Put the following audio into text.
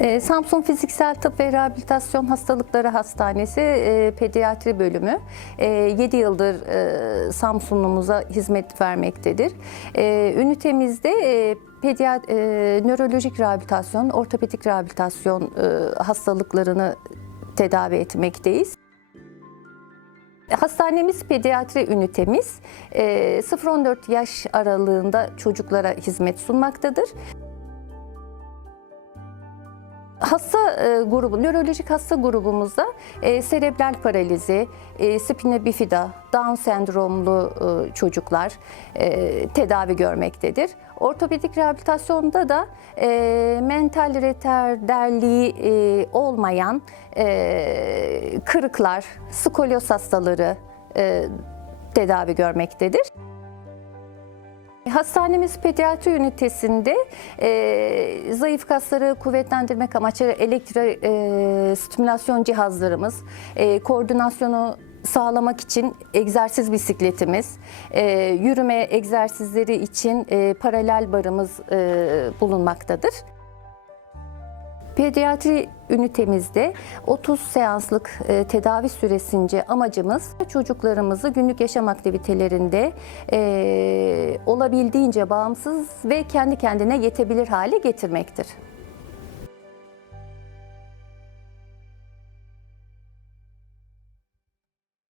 Ee, Samsun Fiziksel Tıp ve Rehabilitasyon Hastalıkları Hastanesi e, Pediatri Bölümü 7 yıldır e, Samsunlumuza hizmet vermektedir. E, Ünitemizde e, pediat, e, nörolojik rehabilitasyon, ortopedik rehabilitasyon e, hastalıklarını tedavi etmekteyiz. Hastanemiz pediatri ünitemiz e, 0-14 yaş aralığında çocuklara hizmet sunmaktadır. Hasta e, grubu, nörolojik hasta grubumuzda e, serebral paralizi, e, spina bifida, Down sendromlu e, çocuklar e, tedavi görmektedir. Ortopedik rehabilitasyonda da e, mental retarderliği e, olmayan e, kırıklar, skolyoz hastaları e, tedavi görmektedir. Hastanemiz pediatri ünitesinde e, zayıf kasları kuvvetlendirmek amaçlı elektro e, stimülasyon cihazlarımız, e, koordinasyonu sağlamak için egzersiz bisikletimiz, e, yürüme egzersizleri için e, paralel barımız e, bulunmaktadır. Pediatri ünitemizde 30 seanslık e, tedavi süresince amacımız çocuklarımızı günlük yaşam aktivitelerinde e, olabildiğince bağımsız ve kendi kendine yetebilir hale getirmektir.